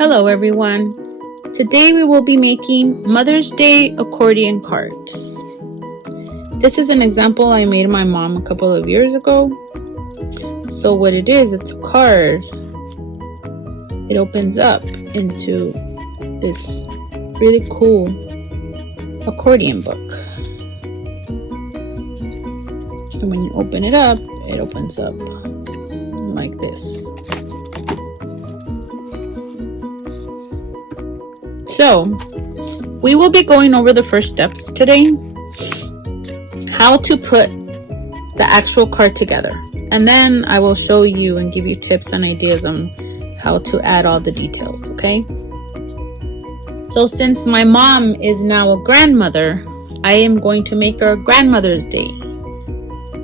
Hello everyone. Today we will be making Mother's Day accordion cards. This is an example I made my mom a couple of years ago. So what it is, it's a card. It opens up into this really cool accordion book. And when you open it up, it opens up like this. So, we will be going over the first steps today, how to put the actual card together. And then I will show you and give you tips and ideas on how to add all the details, okay? So since my mom is now a grandmother, I am going to make her Grandmother's Day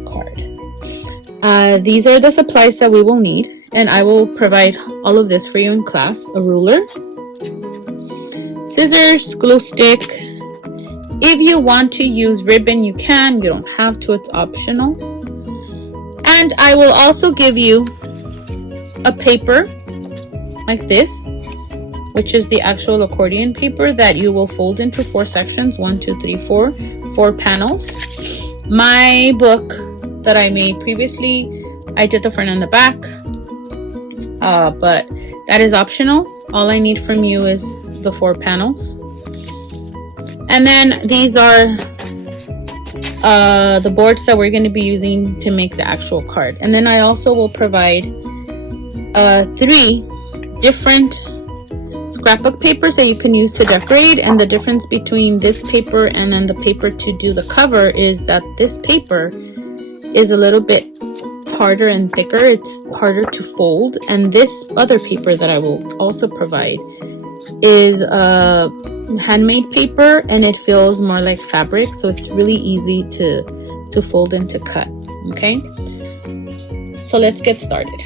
card. These are the supplies that we will need, and I will provide all of this for you in class. A ruler, scissors, glue stick. If you want to use ribbon, you can. You don't have to, it's optional. And I will also give you a paper like this, which is the actual accordion paper that you will fold into 4 sections. 1, 2, 3, 4 panels. My book that I made previously, I did the front and the back, but that is optional. All I need from you is the 4 panels. And then these are the boards that we're going to be using to make the actual card. And then I also will provide 3 different scrapbook papers that you can use to decorate. And the difference between this paper and then the paper to do the cover is that this paper is a little bit harder and thicker. It's harder to fold. And this other paper that I will also provide is a handmade paper, and it feels more like fabric, so it's really easy to fold and to cut. Okay, so let's get started.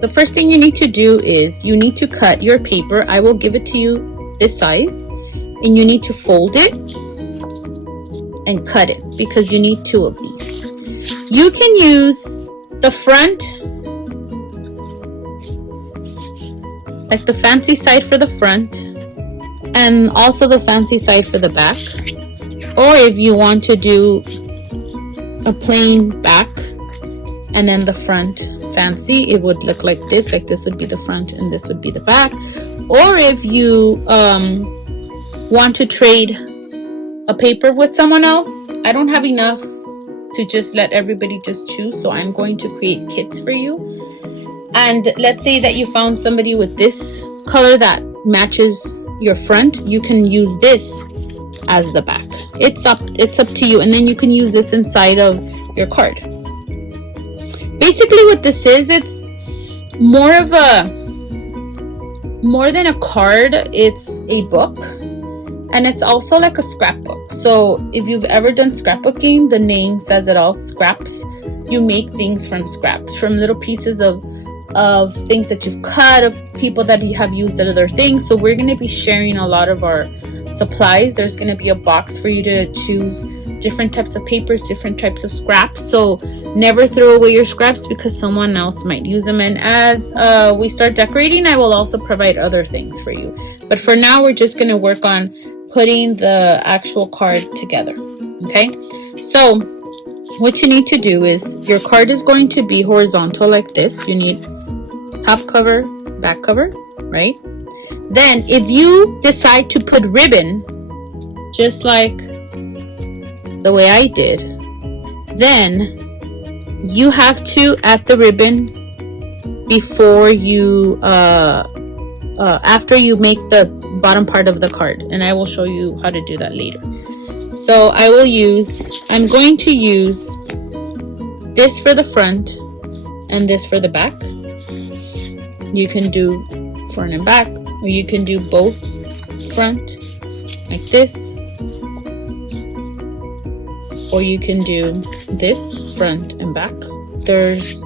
The first thing you need to do is you need to cut your paper. I will give it to you this size, and you need to fold it and cut it because you need 2 of these. You can use the front, like the fancy side for the front, and also the fancy side for the back. Or if you want to do a plain back and then the front fancy, it would look like this would be the front and this would be the back. Or if you want to trade a paper with someone else, I don't have enough to just let everybody just choose, so I'm going to create kits for you. And let's say that you found somebody with this color that matches your front. You can use this as the back. It's up to you. And then you can use this inside of your card. Basically what this is, it's more than a card. It's a book. And it's also like a scrapbook. So if you've ever done scrapbooking, the name says it all, scraps. You make things from scraps, from little pieces of things that you've cut, of people that you have used at other things. So we're going to be sharing a lot of our supplies. There's going to be a box for you to choose different types of papers, different types of scraps. So never throw away your scraps because someone else might use them. And as we start decorating, I will also provide other things for you. But for now, we're just going to work on putting the actual card together. Okay, so what you need to do is your card is going to be horizontal like this. You need top cover, back cover, right? Then if you decide to put ribbon, just like the way I did, then you have to add the ribbon before you, after you make the bottom part of the card. And I will show you how to do that later. So I'm going to use this for the front and this for the back. You can do front and back, or you can do both front like this, or you can do this front and back. There's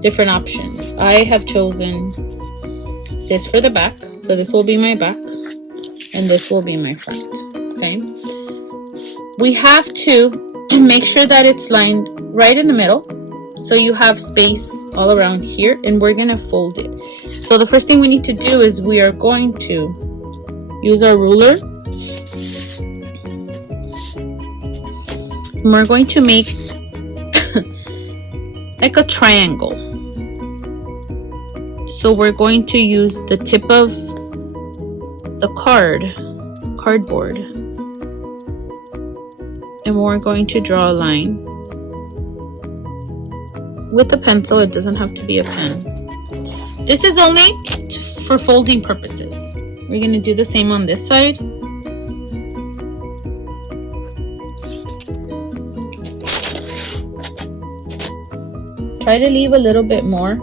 different options. I have chosen this for the back, so this will be my back and this will be my front. Okay, we have to make sure that it's lined right in the middle so you have space all around here, and we're gonna fold it. So the first thing we need to do is we are going to use our ruler, and we're going to make like a triangle. So we're going to use the tip of the cardboard, and we're going to draw a line with a pencil. It doesn't have to be a pen. This is only for folding purposes. We're going to do the same on this side. Try to leave a little bit more.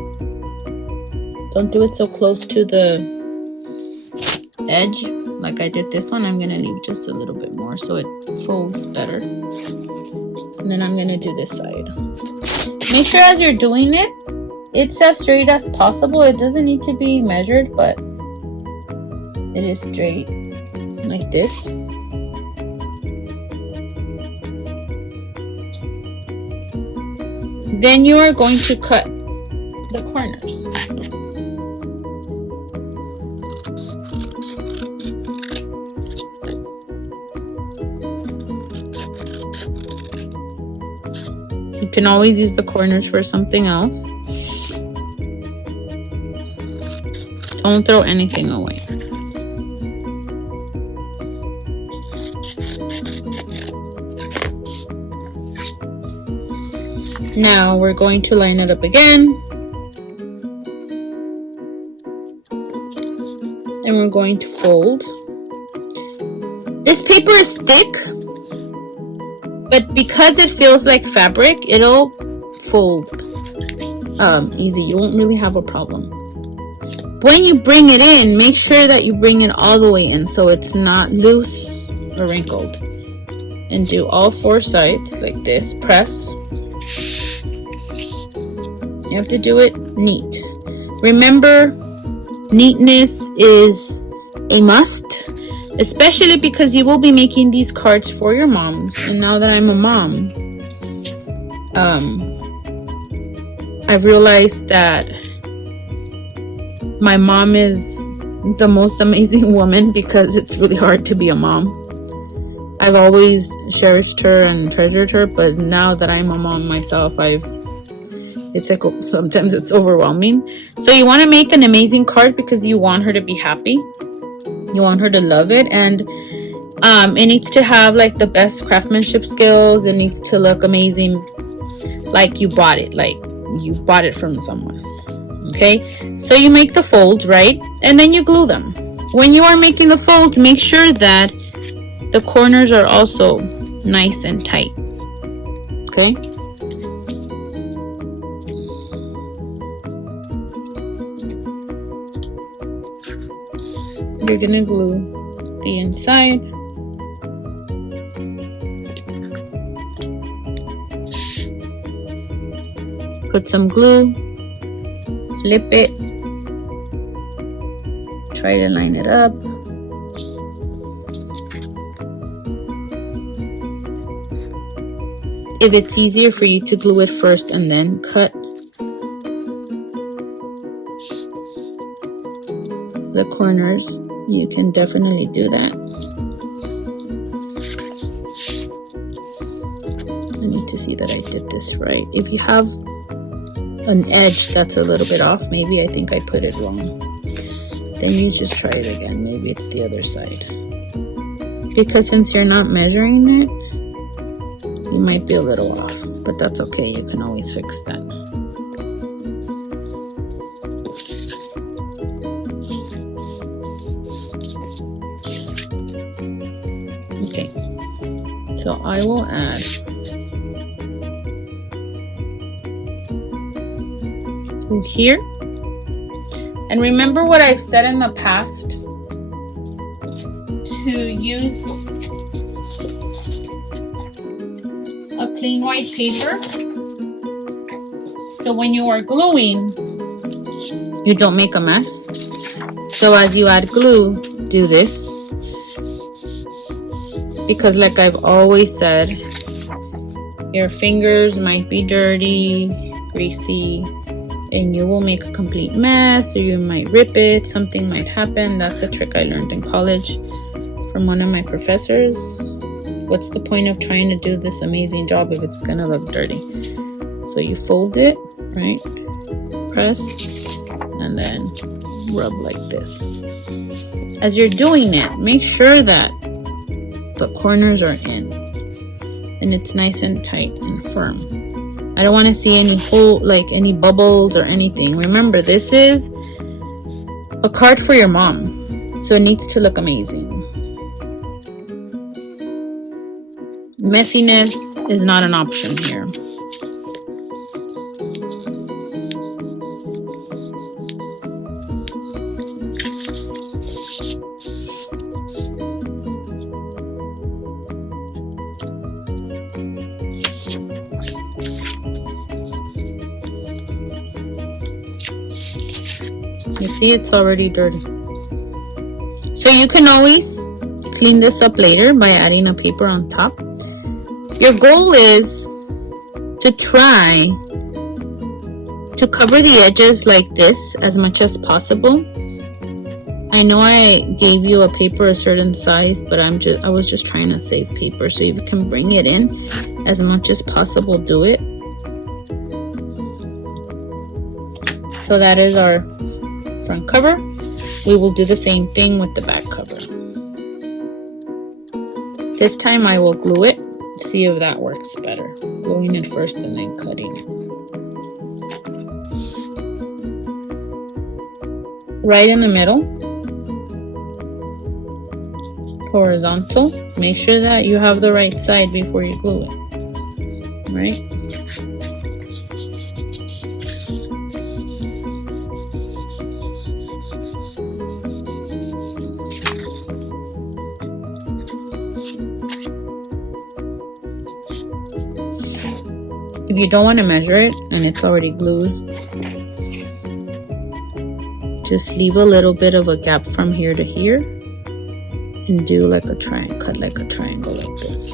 Don't do it so close to the edge like I did this one. I'm going to leave just a little bit more so it folds better. And then I'm going to do this side. Make sure as you're doing it, it's as straight as possible. It doesn't need to be measured, but it is straight like this. Then you are going to cut the corners. You can always use the corners for something else. Don't throw anything away. Now we're going to line it up again. And we're going to fold. This paper is thick, but because it feels like fabric, it'll fold easy. You won't really have a problem. When you bring it in, make sure that you bring it all the way in so it's not loose or wrinkled. And do all four sides like this. Press. You have to do it neat. Remember, neatness is a must, especially because you will be making these cards for your moms. And now that I'm a mom, I've realized that my mom is the most amazing woman because it's really hard to be a mom. I've always cherished her and treasured her, but now that I'm a mom myself, it's like sometimes it's overwhelming. So you want to make an amazing card because you want her to be happy. You want her to love it, and it needs to have like the best craftsmanship skills. It needs to look amazing, like you bought it from someone. Okay, so you make the folds, right? And then you glue them. When you are making the folds, make sure that the corners are also nice and tight. Okay. You're gonna glue the inside. Put some glue, flip it, try to line it up. If it's easier for you to glue it first and then cut the corners, you can definitely do that. I need to see that I did this right. If you have an edge that's a little bit off, maybe I think I put it wrong, then you just try it again. Maybe it's the other side, because since you're not measuring it, you might be a little off, but that's okay. You can always fix that. Okay, so I will add through here. And remember what I've said in the past, to use a clean white paper, so when you are gluing, you don't make a mess. So as you add glue, do this, because like I've always said, your fingers might be dirty, greasy and you will make a complete mess, or you might rip it, something might happen. That's a trick I learned in college from one of my professors. What's the point of trying to do this amazing job if it's gonna look dirty? So you fold it, right? Press and then rub like this. As you're doing it, make sure that the corners are in and it's nice and tight and firm. I don't want to see any hole, like any bubbles or anything. Remember, this is a card for your mom, so it needs to look amazing. Messiness is not an option here. You see, it's already dirty. So you can always clean this up later by adding a paper on top. Your goal is to try to cover the edges like this as much as possible. I know I gave you a paper a certain size, but I was just trying to save paper. So you can bring it in as much as possible, do it. So that is our front cover. We will do the same thing with the back cover. This time I will glue it, see if that works better. Gluing it first and then cutting it. Right in the middle, horizontal. Make sure that you have the right side before you glue it, right? If you don't want to measure it and it's already glued, just leave a little bit of a gap from here to here and do like a triangle, cut like a triangle like this.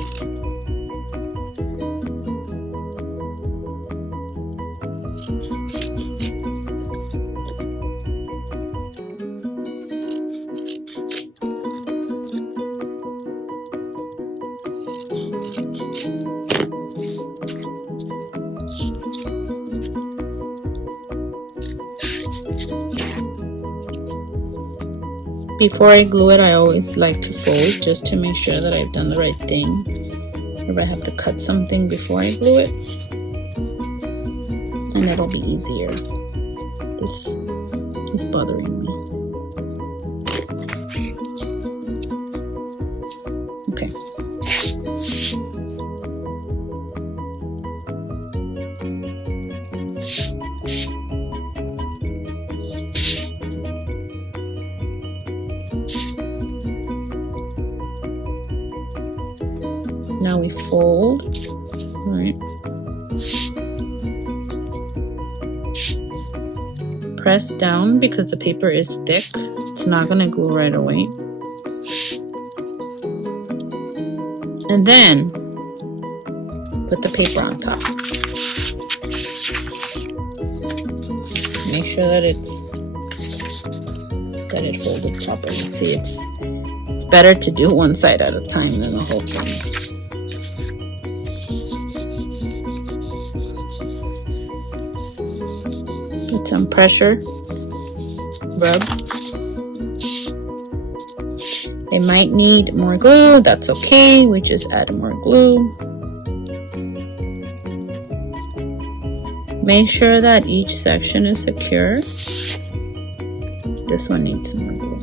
Before I glue it, I always like to fold just to make sure that I've done the right thing. If I have to cut something before I glue it, and it'll be easier. This is bothering me. Okay. Now we fold, right? Press down because the paper is thick. It's not gonna glue right away. And then put the paper on top. Make sure that it folded properly. See, it's better to do one side at a time than the whole thing. Put some pressure, rub. It might need more glue, that's okay, we just add more glue. Make sure that each section is secure. This one needs more glue.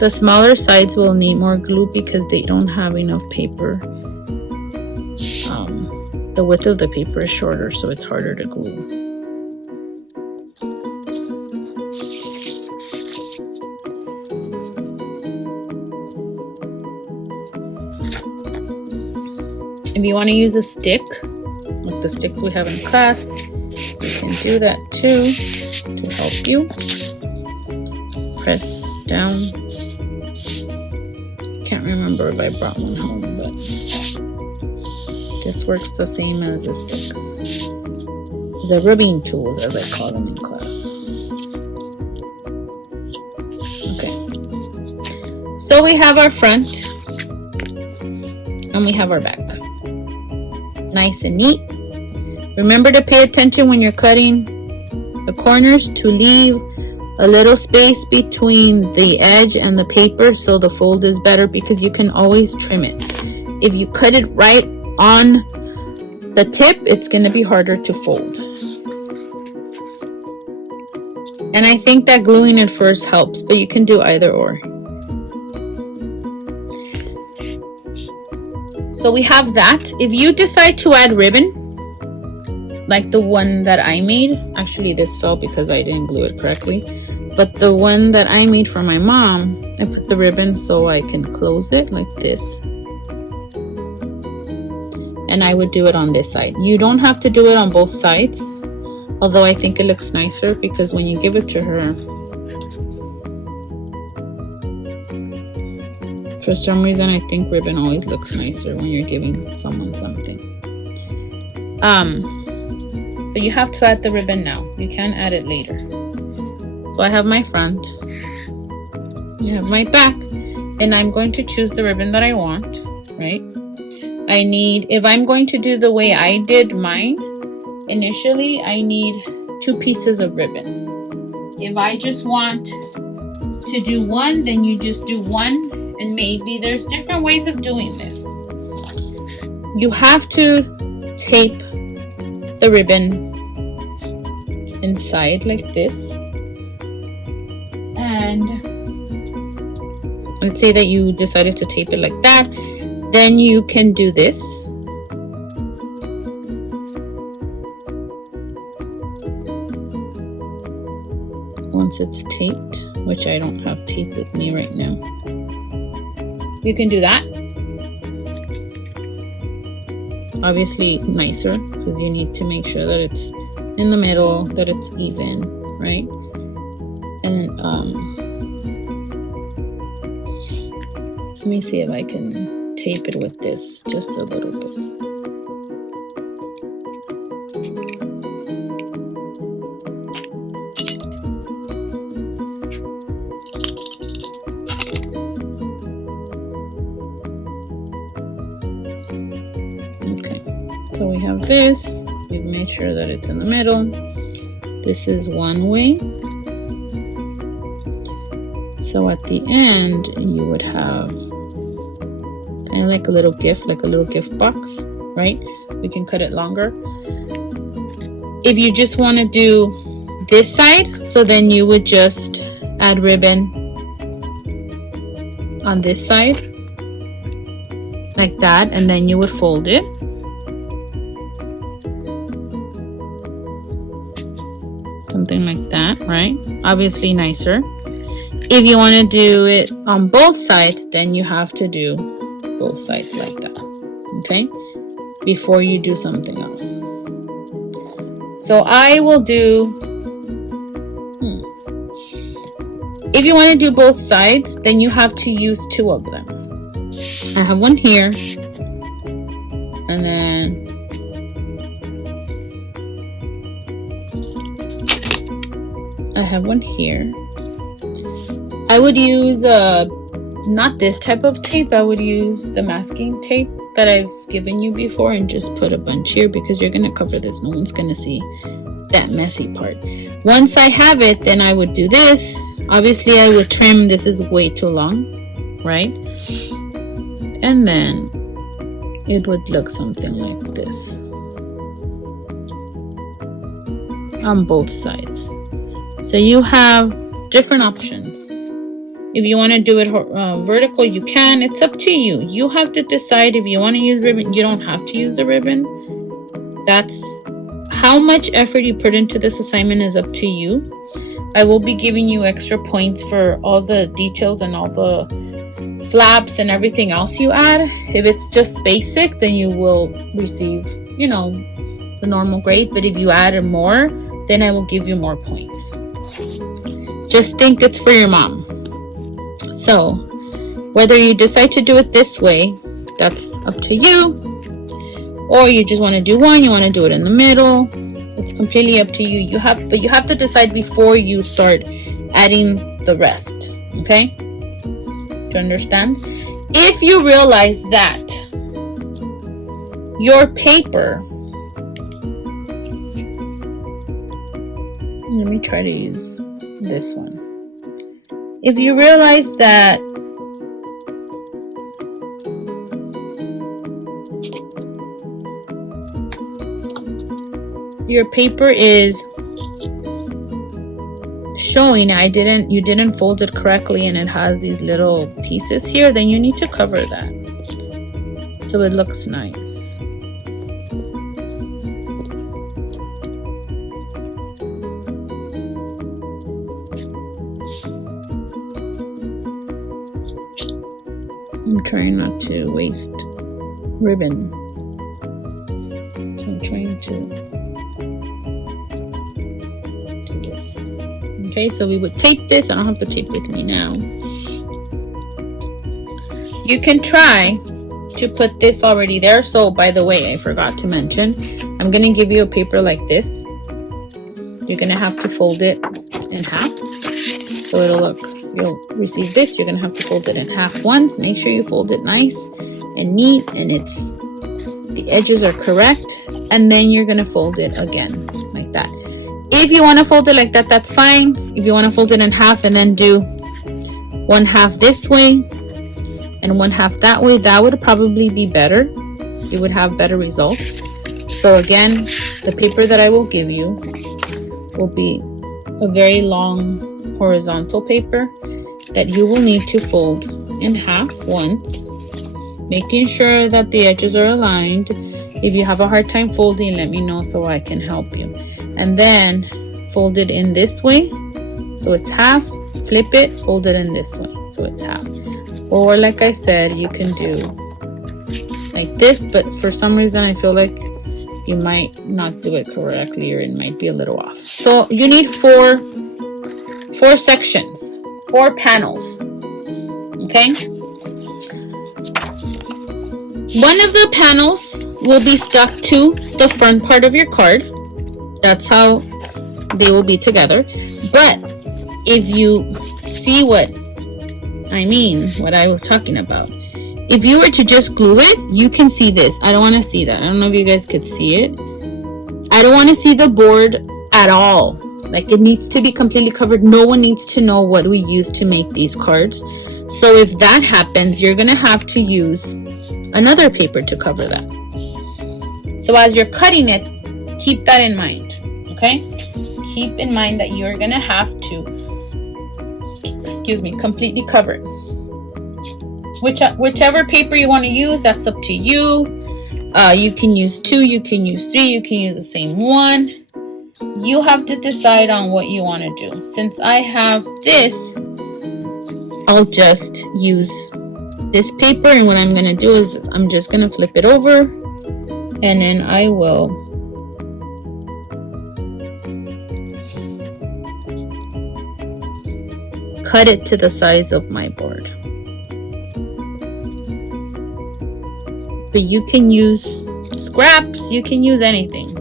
The smaller sides will need more glue because they don't have enough paper. The width of the paper is shorter, so it's harder to glue. If you want to use a stick, like the sticks we have in class, you can do that too to help you. Press down. Can't remember if I brought one home, but this works the same as the sticks. The rubbing tools, as I call them in class. Okay. So we have our front and we have our back. Nice and neat. Remember to pay attention when you're cutting the corners to leave a little space between the edge and the paper so the fold is better, because you can always trim it. If you cut it right on the tip, it's going to be harder to fold. And I think that gluing it first helps, but you can do either or. So we have that. If you decide to add ribbon, like the one that I made, actually this fell because I didn't glue it correctly, but the one that I made for my mom, I put the ribbon so I can close it like this. And I would do it on this side. You don't have to do it on both sides, although I think it looks nicer because when you give it to her, for some reason I think ribbon always looks nicer when you're giving someone something. So you have to add the ribbon now. You can add it later. So I have my front, I have my back, and I'm going to choose the ribbon that I want, right? I need, if I'm going to do the way I did mine, initially I need 2 pieces of ribbon. If I just want to do one, then you just do one, and maybe there's different ways of doing this. You have to tape the ribbon inside like this, and let's say that you decided to tape it like that, then you can do this. Once it's taped, which I don't have tape with me right now, you can do that. Obviously nicer because you need to make sure that it's in the middle, that it's even, right? And let me see if I can tape it with this just a little bit. So we have this, we've made sure that it's in the middle. This is one way. So at the end, you would have kind of like a little gift, box, right? We can cut it longer. If you just want to do this side, so then you would just add ribbon on this side, like that, and then you would fold it. Something like that, right? Obviously nicer. If you want to do it on both sides, then you have to do both sides like that, okay? Before you do something else. So I will do, if you want to do both sides, then you have to use 2 of them. I have one here, and then I have one here. I would use not this type of tape. I would use the masking tape that I've given you before and just put a bunch here because you're going to cover this. No one's going to see that messy part. Once I have it, then I would do this. Obviously, I would trim. This is way too long, right? And then it would look something like this on both sides. So you have different options. If you want to do it vertical, you can. It's up to you. You have to decide if you want to use ribbon. You don't have to use a ribbon. That's how much effort you put into this assignment is up to you. I will be giving you extra points for all the details and all the flaps and everything else you add. If it's just basic, then you will receive, the normal grade. But if you add more, then I will give you more points. Just think it's for your mom. So whether you decide to do it this way, that's up to you, or you just want to do one, you want to do it in the middle, It's completely up to you. But you have to decide before you start adding the rest. Okay? Do you understand? If you realize that your paper, let me try to use this one. If you realize that your paper is showing you didn't fold it correctly and it has these little pieces here, then you need to cover that so it looks nice. I'm trying not to waste ribbon, so I'm trying to do this. Okay, so we would tape this. I don't have the tape with me now. You can try to put this already there. So by the way, I forgot to mention, I'm gonna give you a paper like this. You're gonna have to fold it in half, so you'll receive this. You're gonna have to fold it in half once. Make sure you fold it nice and neat and the edges are correct, and then you're gonna fold it again like that. If you want to fold it like that, that's fine. If you want to fold it in half and then do one half this way and one half that way, that would probably be better. You would have better results. So again, the paper that I will give you will be a very long horizontal paper that you will need to fold in half once, making sure that the edges are aligned. If you have a hard time folding, let me know so I can help you. And then fold it in this way so it's half, flip it, fold it in this way so it's half. Or like I said, you can do like this, but for some reason I feel like you might not do it correctly or it might be a little off. So you need four sections, 4 panels. Okay, one of the panels will be stuck to the front part of your card. That's how they will be together. But if you see what I was talking about, if you were to just glue it, you can see this. I don't want to see that. I don't know if you guys could see it. I don't want to see the board at all. Like, it needs to be completely covered. No one needs to know what we use to make these cards. So if that happens, you're going to have to use another paper to cover that. So as you're cutting it, keep that in mind. Okay, keep in mind that you're gonna have to, completely cover it. Whichever paper you want to use, that's up to you. You can use 2, you can use 3, you can use the same one. You have to decide on what you want to do. Since I have this, I'll just use this paper, and what I'm gonna do is I'm just gonna flip it over, and then I will cut it to the size of my board. But you can use scraps, you can use anything.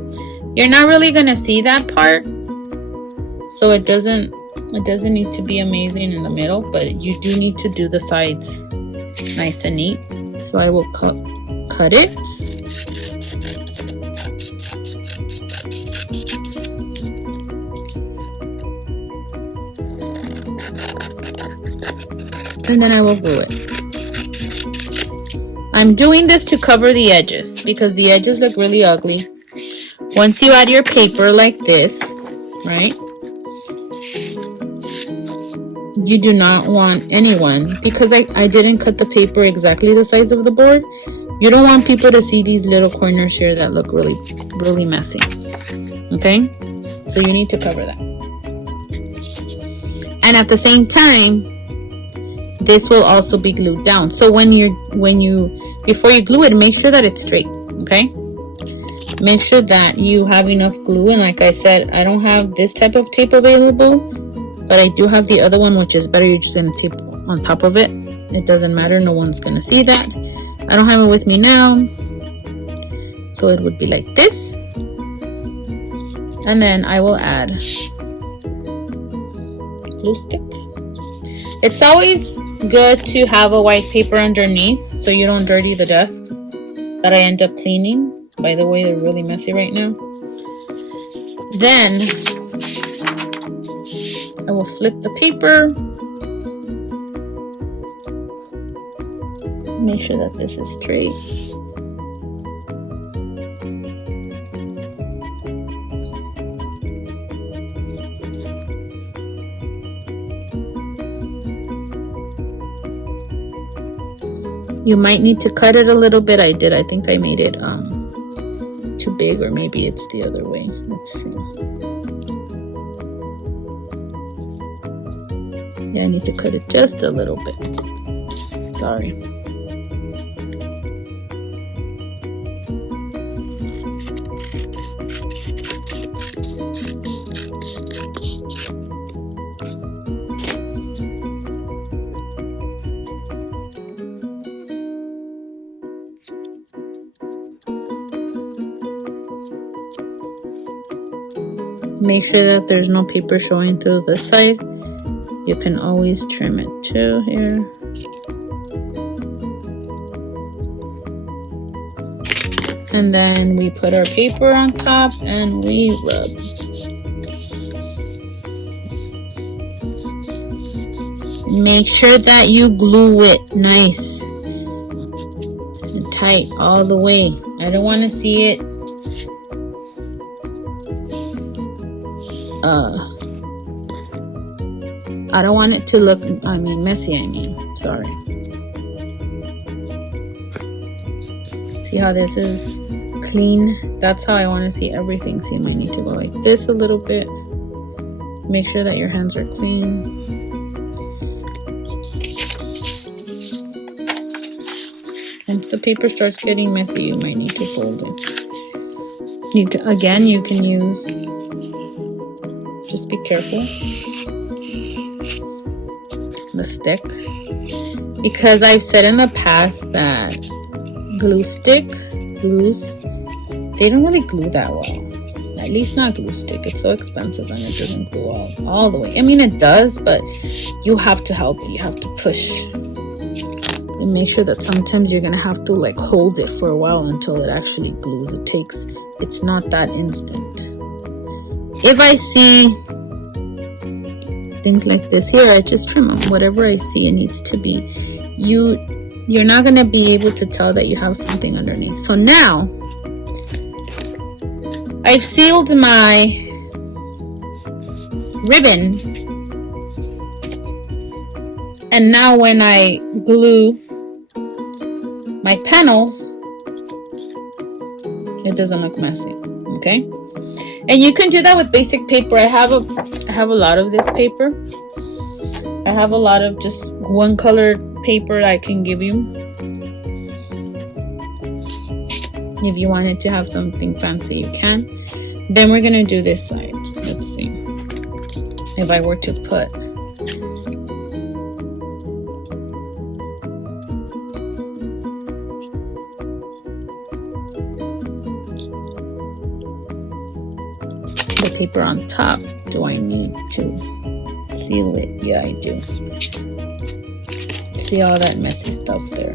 You're not really gonna see that part, so it doesn't need to be amazing in the middle, but you do need to do the sides nice and neat. So I will cut it. And then I will glue it. I'm doing this to cover the edges because the edges look really ugly. Once you add your paper like this, right? You do not want anyone, because I didn't cut the paper exactly the size of the board. You don't want people to see these little corners here that look really, really messy. Okay? So you need to cover that. And at the same time, this will also be glued down. So before you glue it, make sure that it's straight. Okay? Make sure that you have enough glue. And like I said, I don't have this type of tape available, but I do have the other one, which is better. You're just gonna tape on top of it. It doesn't matter, no one's gonna see that. I don't have it with me now, so it would be like this. And then I will add glue stick. It's always good to have a white paper underneath so you don't dirty the desks that I end up cleaning. By the way, they're really messy right now. Then I will flip the paper. Make sure that this is straight. You might need to cut it a little bit. I did. I think I made it too big, or maybe it's the other way. Let's see. Yeah, I need to cut it just a little bit. Sorry. Make sure that there's no paper showing through the side. You can always trim it too here. And then we put our paper on top and we rub. Make sure that you glue it nice and tight all the way. I don't want to see it I don't want it to look, messy, sorry. See how this is clean? That's how I want to see everything. So you might need to go like this a little bit. Make sure that your hands are clean. And if the paper starts getting messy, you might need to fold it. You can use, just be careful, the stick, because I've said in the past that glues, they don't really glue that well. At least not glue stick. It's so expensive and it doesn't glue all the way. It does, but you have to help. You have to push and make sure that sometimes you're gonna have to like hold it for a while until it actually glues. It's not that instant. If I see things like this here, I just trim them. Whatever I see it needs to be. You're not going to be able to tell that you have something underneath. So now I've sealed my ribbon, and now when I glue my panels, it doesn't look messy. Okay, and you can do that with basic paper. I have a lot of this paper. I have a lot of just one colored paper I can give you if you wanted to have something fancy. You can. Then we're gonna do this side. Let's see if I were to put the paper on top. Do I need to seal it? Yeah, I do. See all that messy stuff there. I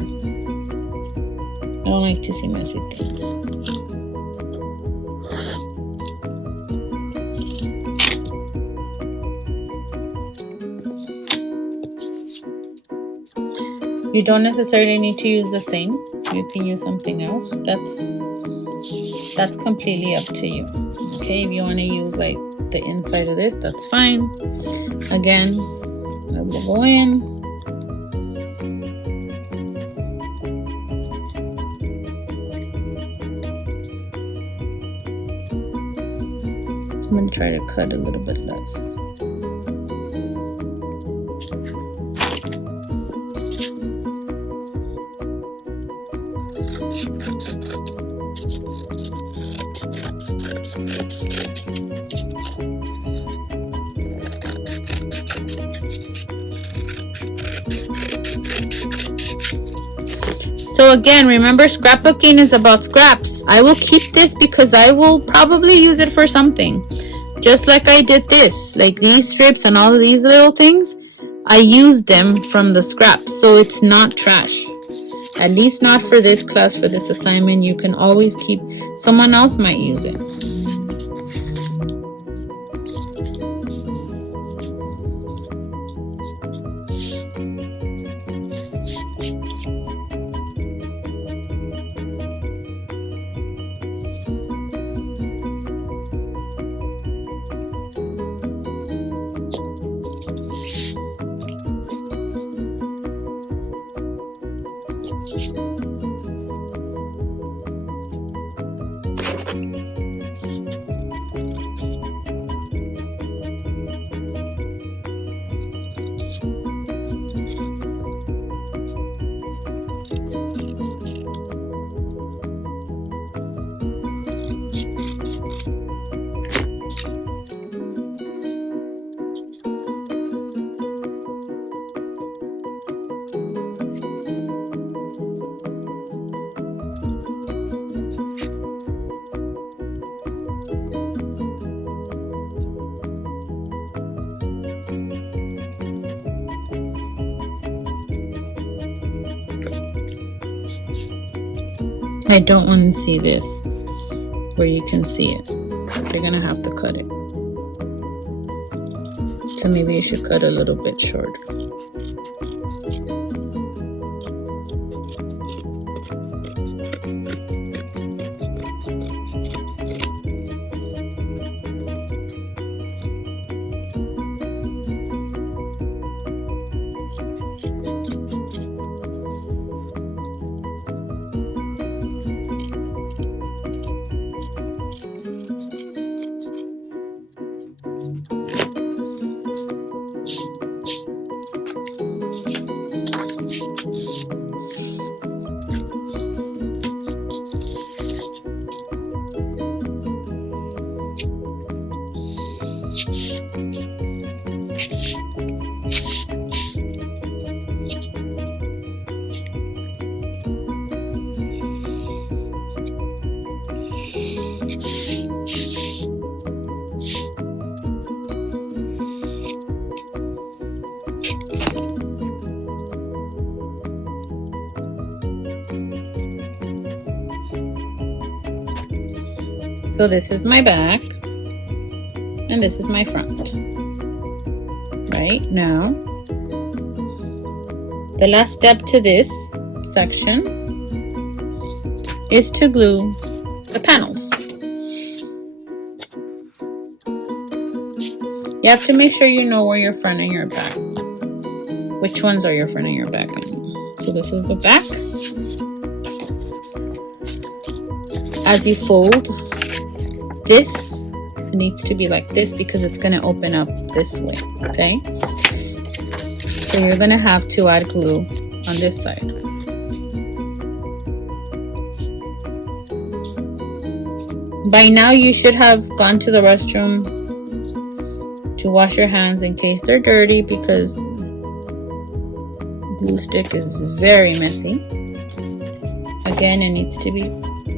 don't like to see messy things. You don't necessarily need to use the same. You can use something else. That's completely up to you. Okay, if you want to use like the inside of this, that's fine. Again, I will go in. I'm going to try to cut a little bit less. So again, remember, scrapbooking is about scraps. I will keep this because I will probably use it for something. just like I did this, like these strips and all of these little things, I used them from the scraps, so it's not trash. At least not for this class, for this assignment. You can always keep, someone else might use it. I don't want to see this where you can see it. You're gonna have to cut it. So maybe you should cut a little bit shorter. So this is my back and this is my front. Right now, the last step to this section is to glue the panels. You have to make sure you know where your front and your back, which ones are your front and your back. So this is the back. As you fold, this needs to be like this because it's going to open up this way, okay? So you're going to have to add glue on this side. By now you should have gone to the restroom to wash your hands in case they're dirty, because glue stick is very messy. Again, it needs to be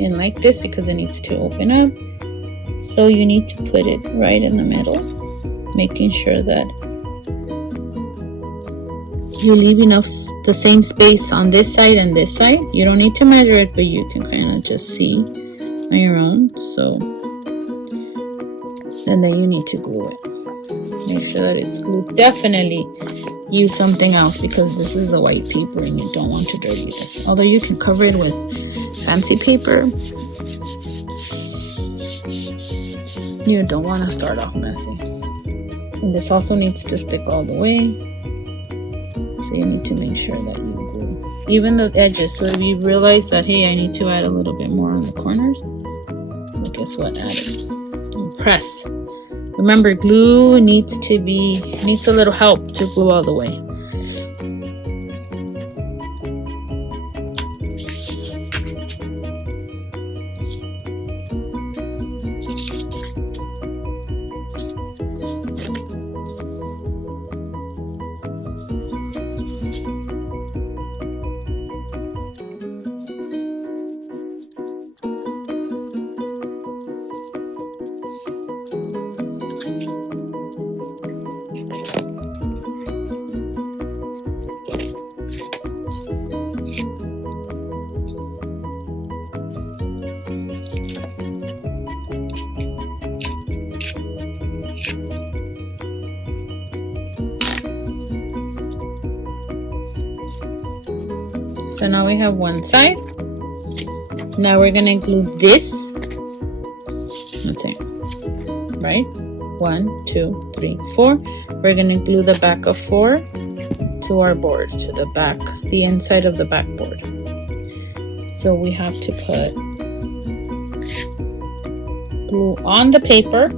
in like this because it needs to open up. So you need to put it right in the middle, making sure that you leave enough the same space on this side and this side. You don't need to measure it, but you can kind of just see on your own. So, and then you need to glue it. Make sure that it's glued. Definitely use something else because this is the white paper and you don't want to dirty this. Although you can cover it with fancy paper, you don't want to start off messy. And this also needs to stick all the way. So you need to make sure that you glue even the edges. So if you realize that, hey, I need to add a little bit more on the corners, well, guess what? Add it. And press. Remember, glue needs a little help to glue all the way. So now we have one side. Now we're gonna glue this. Let's see, right? 1, 2, 3, 4. We're gonna glue the back of 4 to our board, to the back, the inside of the backboard. So we have to put glue on the paper.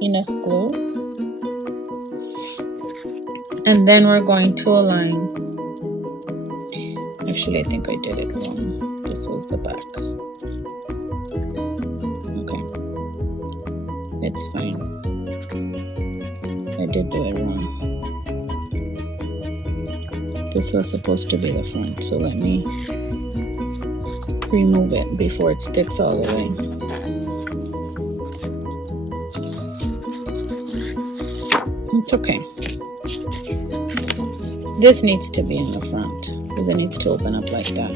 Enough glue. And then we're going to align. Actually, I think I did it wrong. This was the back. Okay. It's fine. I did do it wrong. This was supposed to be the front, so let me remove it before it sticks all the way. It's okay. This needs to be in the front because it needs to open up like that.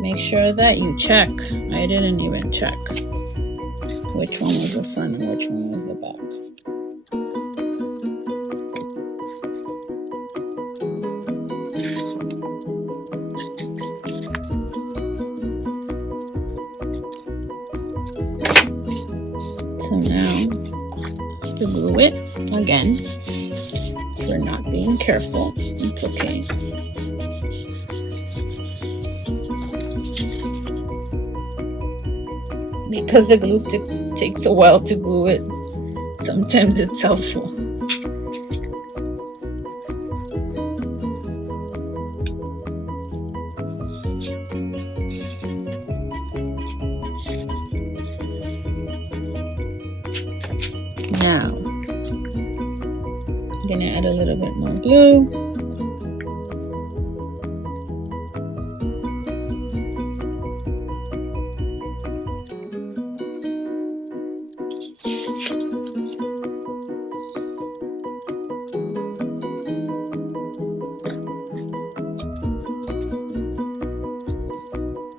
Make sure that you check. I didn't even check which one was the front and which one was the back. So now to glue it again. We're not being careful. It's okay. Because the glue sticks takes a while to glue it, sometimes it's helpful. Now, I'm gonna add a little bit more glue.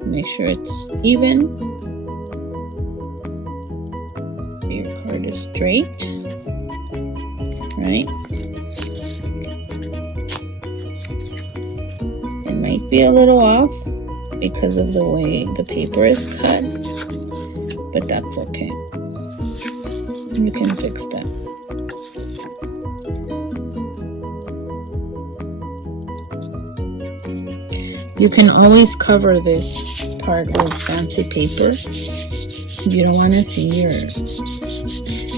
Make sure it's even. Your card is straight, right? It might be a little off because of the way the paper is cut, but that's okay. You can fix that. You can always cover this part with fancy paper. If you don't want to see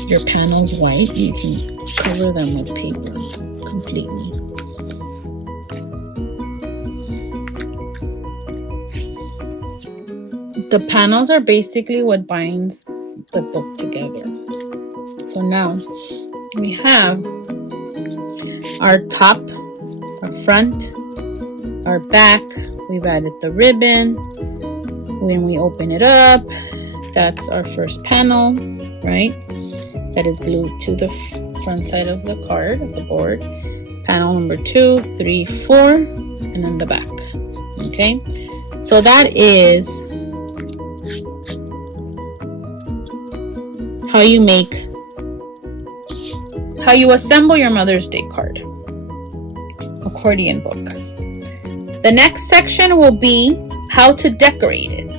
your panels white, you can cover them with paper completely. The panels are basically what binds the book together. So now we have our top, our front, our back. We've added the ribbon. When we open it up, that's our first panel, right? That is glued to the front side of the card, of the board. Panel number 2, 3, 4, and then the back. Okay, so that is how you assemble your Mother's Day card. Accordion book. The next section will be how to decorate it.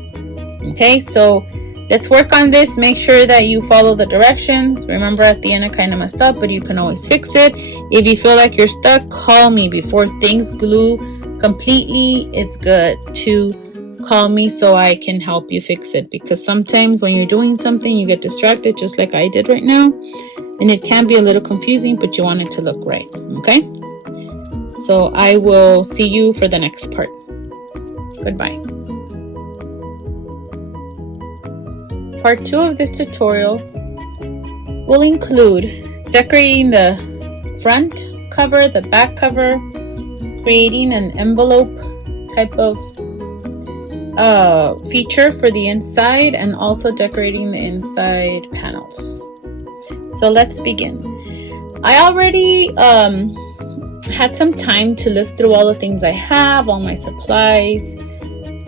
Okay, so let's work on this. Make sure that you follow the directions. Remember, at the end I kind of messed up, but you can always fix it. If you feel like you're stuck, call me before things glue completely. It's good to call me so I can help you fix it, because sometimes when you're doing something you get distracted, just like I did right now, and it can be a little confusing, but you want it to look right. Okay, so I will see you for the next part. Goodbye. Part 2 of this tutorial will include decorating the front cover, the back cover, creating an envelope type of feature for the inside, and also decorating the inside panels. So let's begin. I already had some time to look through all the things I have, all my supplies,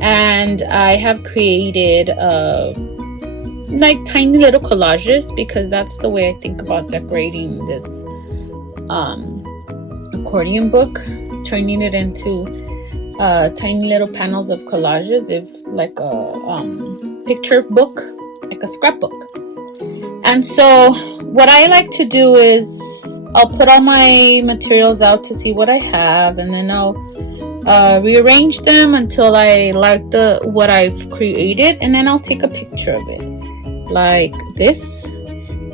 and I have created like tiny little collages, because that's the way I think about decorating this accordion book, turning it into tiny little panels of collages, if like a picture book, like a scrapbook. And so what I like to do is I'll put all my materials out to see what I have, and then I'll rearrange them until I like what I've created, and then I'll take a picture of it like this.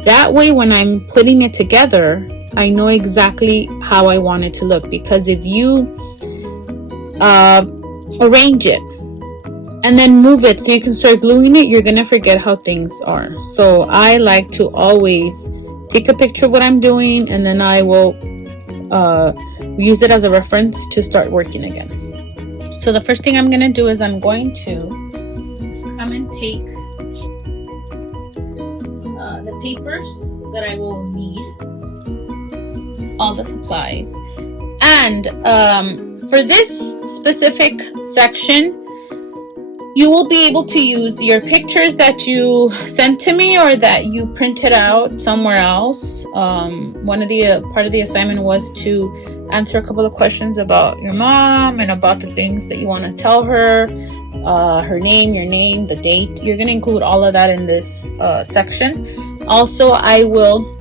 That way when I'm putting it together, I know exactly how I want it to look, because if you arrange it and then move it so you can start gluing it, you're gonna forget how things are. So I like to always take a picture of what I'm doing, and then I will use it as a reference to start working again. So the first thing I'm gonna do is I'm going to come and take the papers that I will need, all the supplies, and for this specific section, you will be able to use your pictures that you sent to me or that you printed out somewhere else. One of the part of the assignment was to answer a couple of questions about your mom and about the things that you want to tell her, her name, your name, the date. You're going to include all of that in this section. Also, I will,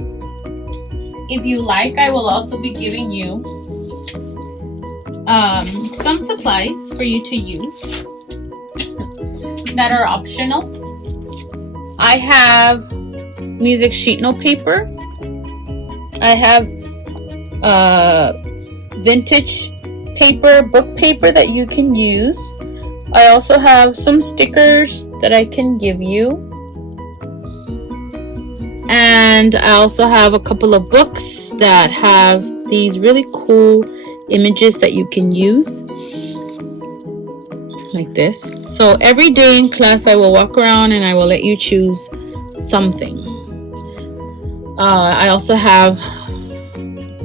if you like, I will also be giving you some supplies for you to use that are optional. I have music sheet note paper. I have vintage paper, book paper that you can use. I also have some stickers that I can give you. And I also have a couple of books that have these really cool images that you can use, like this. So every day in class I will walk around and I will let you choose something. I also have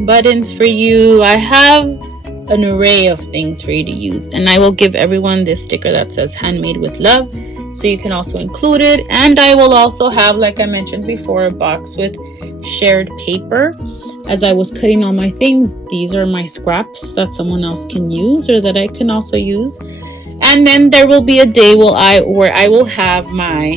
buttons for you. I have an array of things for you to use, and I will give everyone this sticker that says handmade with love, so you can also include it. And I will also have, like I mentioned before, a box with shared paper. As I was cutting all my things, these are my scraps that someone else can use or that I can also use. And then there will be a day where I will have my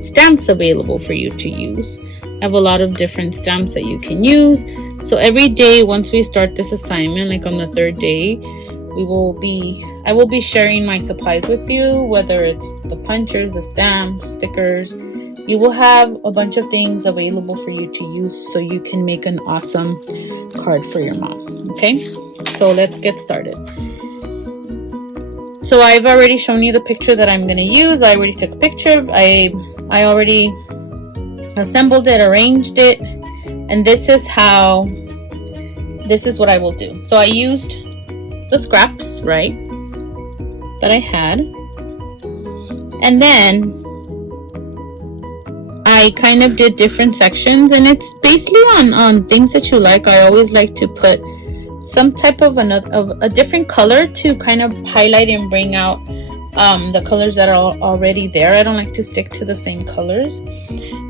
stamps available for you to use. I have a lot of different stamps that you can use. So every day, once we start this assignment, like on the third day, I will be sharing my supplies with you, whether it's the punchers, the stamps, stickers. You will have a bunch of things available for you to use so you can make an awesome card for your mom. Okay, so let's get started. So I've already shown you the picture that I'm going to use. I already took a picture. I already assembled it, arranged it, and this is what I will do. So I used the scraps, right, that I had, and then I kind of did different sections, and it's basically on things that you like. I always like to put some type of a different color to kind of highlight and bring out the colors that are already there. I don't like to stick to the same colors.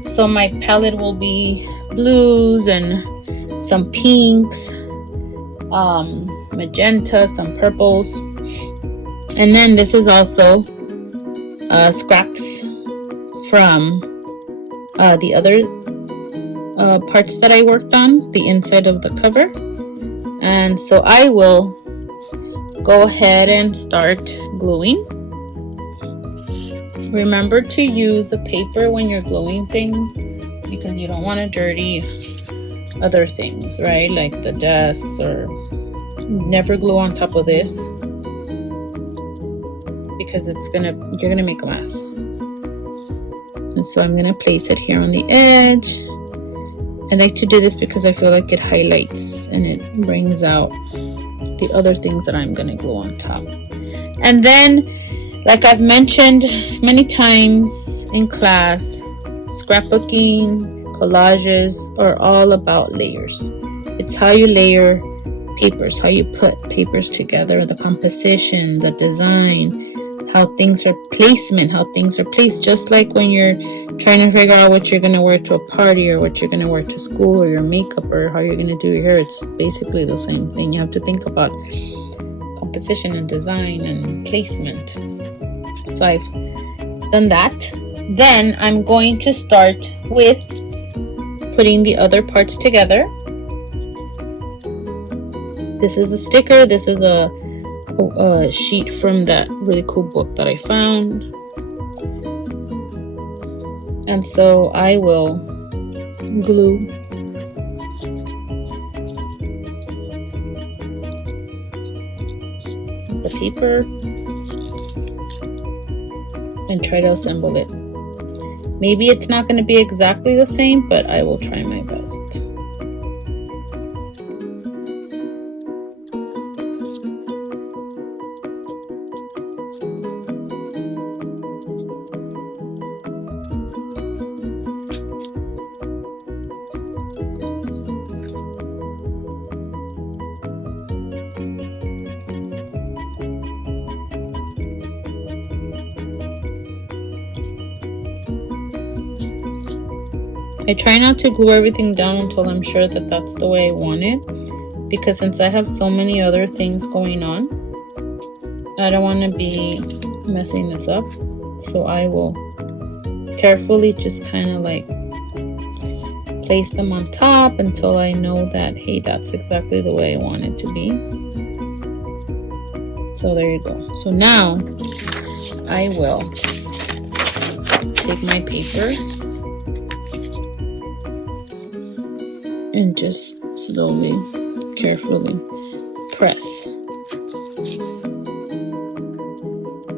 So my palette will be blues and some pinks, magenta, some purples, and then this is also scraps from the other parts that I worked on, the inside of the cover. And so I will go ahead and start gluing. Remember to use a paper when you're gluing things, because you don't want to dirty other things, right? Like the desks, or never glue on top of this, because you're gonna make a mess. And so I'm gonna place it here on the edge. I like to do this because I feel like it highlights and it brings out the other things that I'm gonna glue on top. And then, like I've mentioned many times in class, scrapbooking, collages are all about layers. It's how you layer papers, how you put papers together, the composition, the design, how things are placed, just like when you're trying to figure out what you're going to wear to a party or what you're going to wear to school or your makeup or how you're going to do your hair. It's basically the same thing. You have to think about composition and design and placement. So I've done that. Then I'm going to start with putting the other parts together. This is a sticker. This is a sheet from that really cool book that I found. And so I will glue the paper and try to assemble it. Maybe it's not going to be exactly the same, but I will try my best. I try not to glue everything down until I'm sure that that's the way I want it, because since I have so many other things going on, I don't want to be messing this up. So I will carefully just kind of like place them on top until I know that, hey, that's exactly the way I want it to be. So there you go. So now I will take my paper and just slowly, carefully press.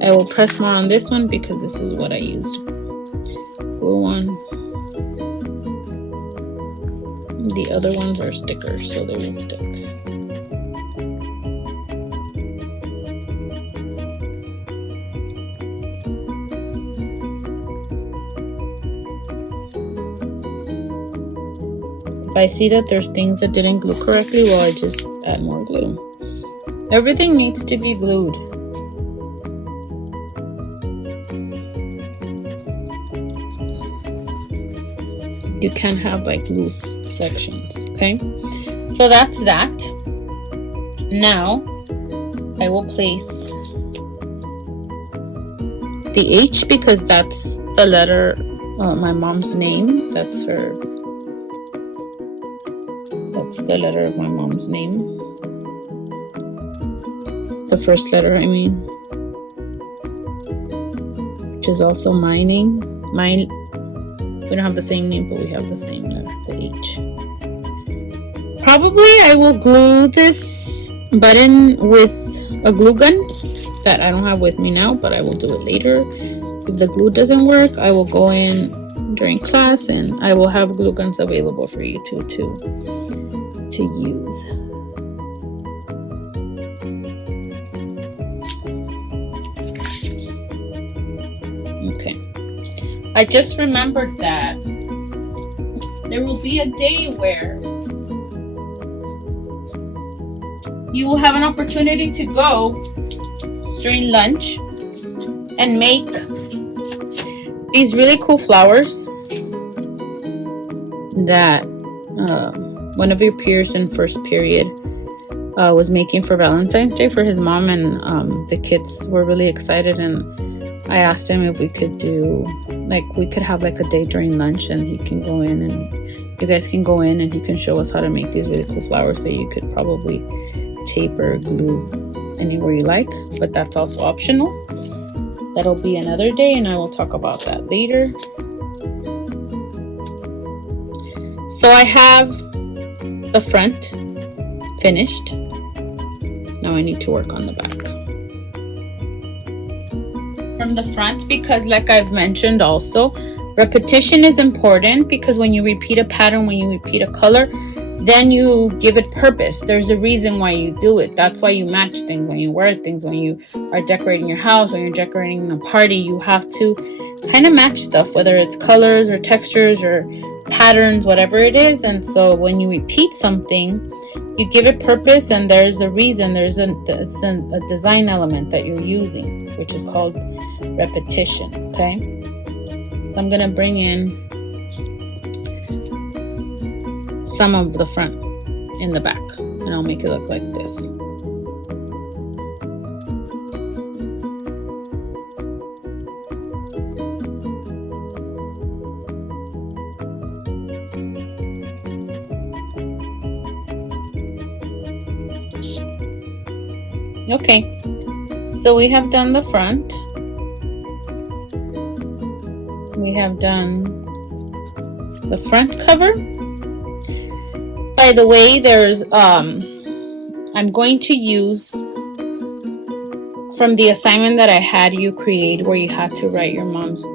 I will press more on this one because this is what I used. Glue on. The other ones are stickers, so they will stick. If I see that there's things that didn't glue correctly, well, I just add more glue. Everything needs to be glued. You can't have like loose sections, okay? So that's that. Now I will place the H because that's the letter, my mom's name. That's the letter of my mom's name. The first letter, I mean. Which is also my name. We don't have the same name, but we have the same letter, the H. Probably I will glue this button with a glue gun that I don't have with me now, but I will do it later. If the glue doesn't work, I will go in during class and I will have glue guns available for you to use. Okay. I just remembered that there will be a day where you will have an opportunity to go during lunch and make these really cool flowers that one of your peers in first period was making for Valentine's Day for his mom, and the kids were really excited, and I asked him if we could have like a day during lunch and he can go in and you guys can go in and he can show us how to make these really cool flowers that you could probably tape or glue anywhere you like, but that's also optional. That'll be another day and I will talk about that later. So I have the front finished. Now I need to work on the back. From the front, because like I've mentioned also, repetition is important, because when you repeat a pattern, when you repeat a color, then you give it purpose. There's a reason why you do it. That's why you match things when you wear things, when you are decorating your house, when you're decorating a party. You have to kind of match stuff, whether it's colors or textures or patterns, whatever it is. And so when you repeat something, you give it purpose, and there's a reason. There's a design element that you're using, which is called repetition. Okay, so I'm gonna bring in some of the front in the back, and I'll make it look like this. Okay, so we have done the front. We have done the front cover. By the way, there's I'm going to use from the assignment that I had you create, where you had to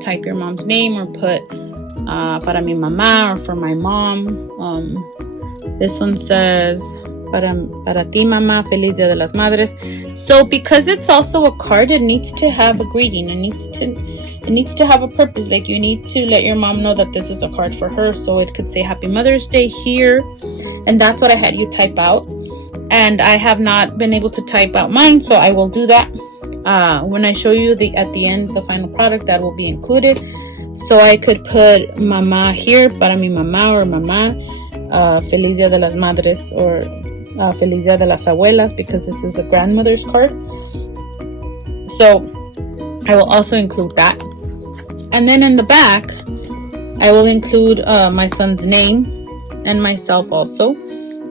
type your mom's name, or put para mi mamá, or for my mom. This one says para ti mamá, feliz Día de las Madres. So because it's also a card, it needs to have a greeting. It needs to have a purpose. Like, you need to let your mom know that this is a card for her. So it could say Happy Mother's Day here. And that's what I had you type out. And I have not been able to type out mine, so I will do that. When I show you at the end, the final product, that will be included. So I could put mamá here, para mi mamá, or mamá, feliz Día de las Madres, or feliz Día de las Abuelas, because this is a grandmother's card. So I will also include that. And then in the back, I will include my son's name and myself also.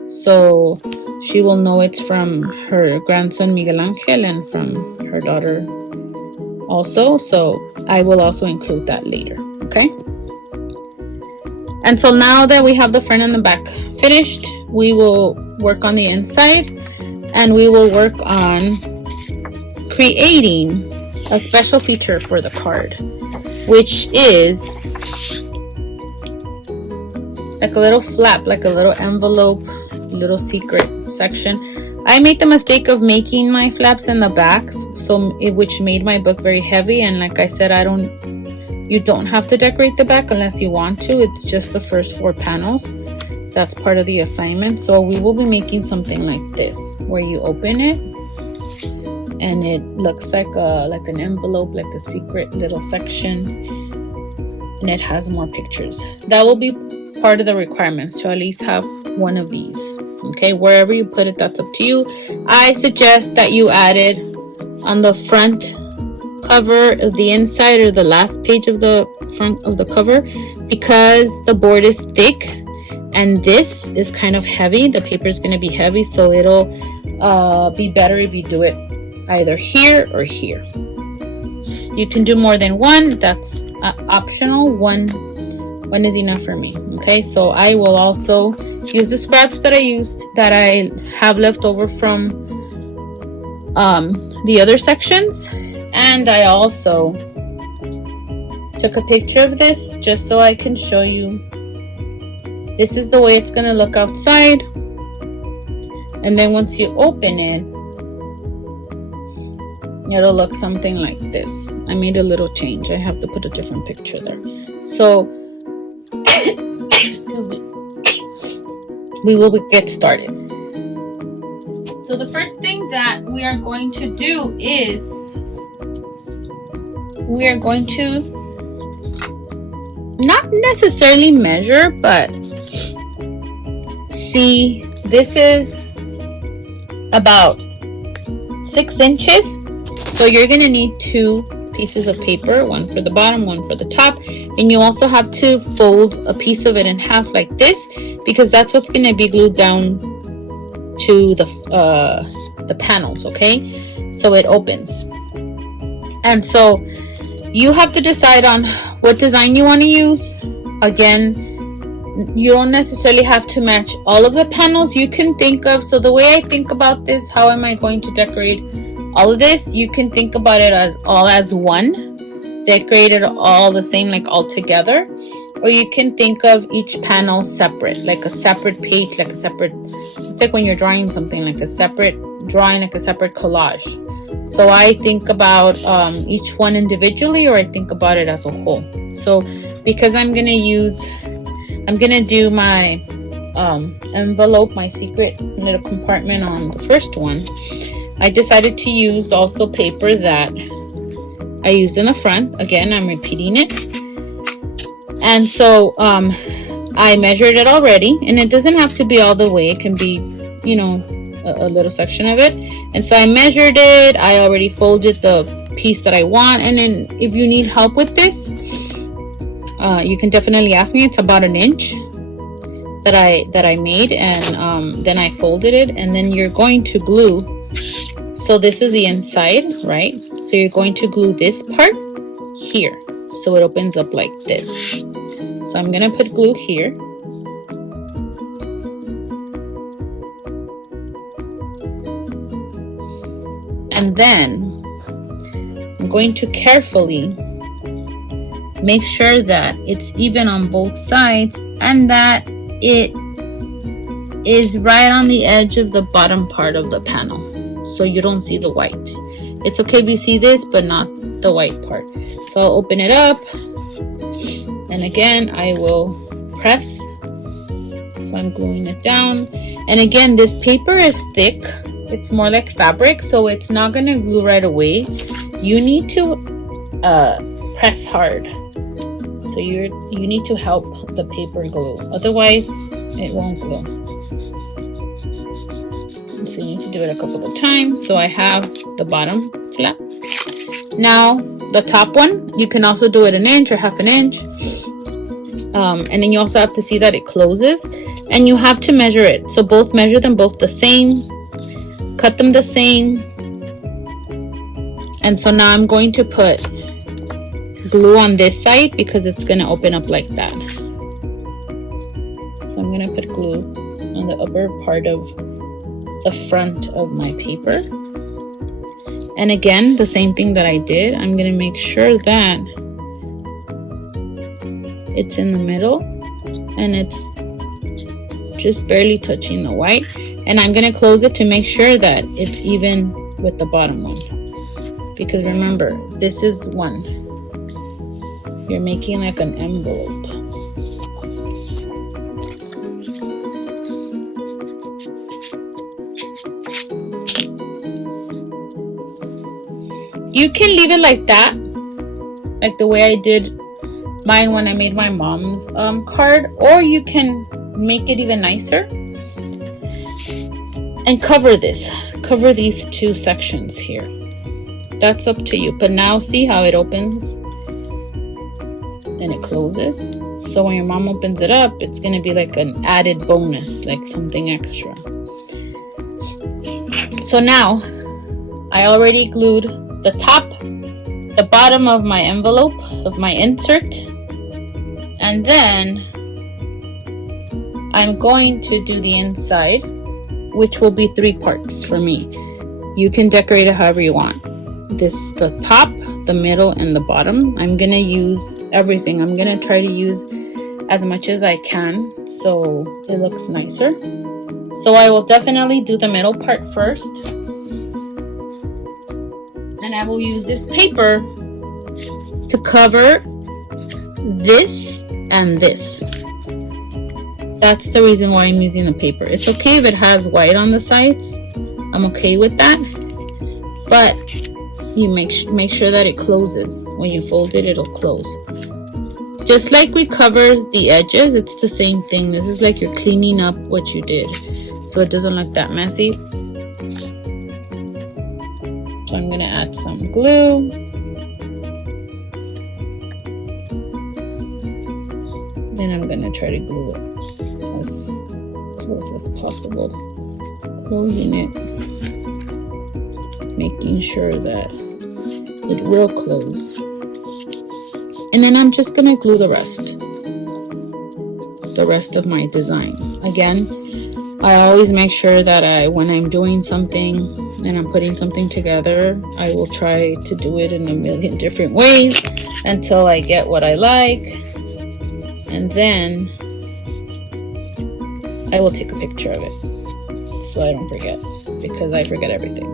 So she will know it's from her grandson Miguel Angel and from her daughter also. So I will also include that later. Okay. And so now that we have the front and the back finished, we will work on the inside, and we will work on creating a special feature for the card, which is like a little flap, like a little envelope, little secret section. I made the mistake of making my flaps in the back, which made my book very heavy. And like I said, you don't have to decorate the back unless you want to. It's just the first 4 panels. That's part of the assignment. So we will be making something like this, where you open it and it looks like an envelope, like a secret little section, and it has more pictures. That will be part of the requirements, to at least have one of these. Okay, wherever you put it, that's up to you. I suggest that you add it on the front cover of the inside, or the last page of the front of the cover, because the board is thick and this is kind of heavy. The paper is going to be heavy, so it'll be better if you do it either here or here. You can do more than one. That's optional. One is enough for me. Okay, so I will also use the scraps that I have left over from the other sections. And I also took a picture of this just so I can show you. This is the way it's going to look outside. And then once you open it, it'll look something like this. I made a little change. I have to put a different picture there. So, excuse me. We will get started. So the first thing that we are going to do is we are going to not necessarily measure, but see, this is about 6 inches. So you're going to need 2 pieces of paper, one for the bottom, one for the top. And you also have to fold a piece of it in half like this, because that's what's going to be glued down to the panels, okay? So it opens. And so you have to decide on what design you want to use. Again, you don't necessarily have to match all of the panels. You can think of, so the way I think about this, how am I going to decorate all of this? You can think about it as all as one, decorate it all the same, like all together. or you can think of each panel separate, like a separate page, like a separate, it's like when you're drawing something, like a separate drawing, like a separate collage. So I think about each one individually, or I think about it as a whole. So because I'm gonna do my envelope, my secret little compartment on the first one, I decided to use also paper that I used in the front. Again, I'm repeating it. And so I measured it already, and it doesn't have to be all the way. It can be, you know, a little section of it. And so I measured it. I already folded the piece that I want. And then if you need help with this, you can definitely ask me. It's about 1 inch that I made, and then I folded it, and then you're going to glue. So this is the inside, right? So you're going to glue this part here, so it opens up like this. So I'm gonna put glue here. And then I'm going to carefully make sure that it's even on both sides and that it is right on the edge of the bottom part of the panel, so you don't see the white. It's okay if you see this, but not the white part. So I'll open it up, and again I will press. So I'm gluing it down, and again this paper is thick. It's more like fabric, so it's not gonna glue right away. You need to press hard. So you need to help the paper glue, otherwise it won't glue. So you need to do it a couple of times. So I have the bottom flap. Now the top one, you can also do it 1 inch or ½ inch. And then you also have to see that it closes, and you have to measure it. So measure them both the same, cut them the same. And so now I'm going to put glue on this side because it's going to open up like that. So I'm going to put glue on the upper part of the front of my paper. And again, the same thing that I did, I'm going to make sure that it's in the middle and it's just barely touching the white. And I'm going to close it to make sure that it's even with the bottom one. Because remember, this is one. You're making like an envelope. You can leave it like that, like the way I did mine when I made my mom's card, or you can make it even nicer and cover these two sections here. That's up to you. But now see how it opens and it closes. So when your mom opens it up, it's going to be like an added bonus, like something extra. So now I already glued the top, the bottom of my envelope, of my insert, and then I'm going to do the inside, which will be 3 parts for me. You can decorate it however you want. The top, the middle, and the bottom. I'm gonna use everything. I'm gonna try to use as much as I can so it looks nicer. So I will definitely do the middle part first, and I will use this paper to cover this and this. That's the reason why I'm using the paper. It's okay if it has white on the sides. I'm okay with that, but you make sure that it closes. When you fold it, it'll close. Just like we cover the edges, it's the same thing. This is like you're cleaning up what you did, so it doesn't look that messy. So I'm gonna add some glue. Then I'm gonna try to glue it as close as possible. Closing it, making sure that it will close. And then I'm just gonna glue the rest of my design. Again, I always make sure that when I'm doing something and I'm putting something together, I will try to do it in a million different ways until I get what I like. And then I will take a picture of it so I don't forget, because I forget everything.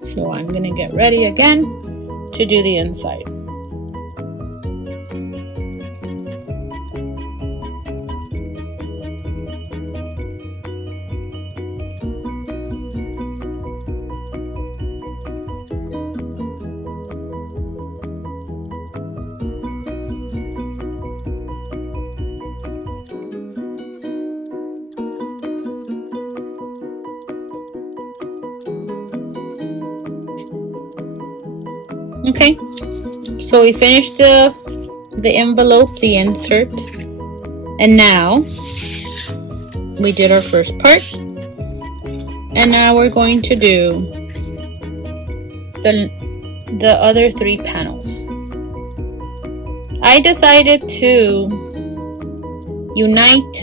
So I'm gonna get ready again to do the inside. Okay, so we finished the envelope, the insert, and now we did our first part, and now we're going to do the other 3 panels. I decided to unite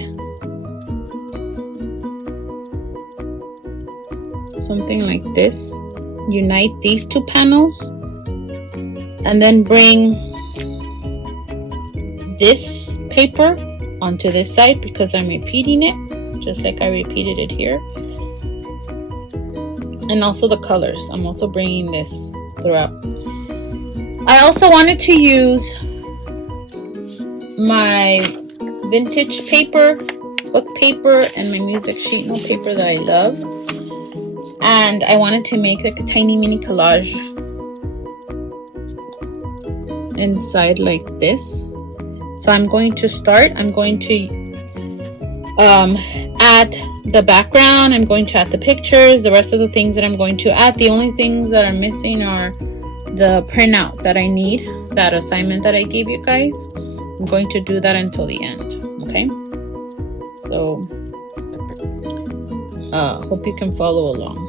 something like this, unite these 2 panels, and then bring this paper onto this side because I'm repeating it just like I repeated it here. And also the colors, I'm also bringing this throughout. I also wanted to use my vintage paper, book paper, and my music sheet note paper that I love, and I wanted to make like a tiny mini collage inside like this. So I'm going to add the background, I'm going to add the pictures, the rest of the things that I'm going to add. The only things that are missing are the printout that I need, that assignment that I gave you guys. I'm going to do that until the end. Okay, so hope you can follow along.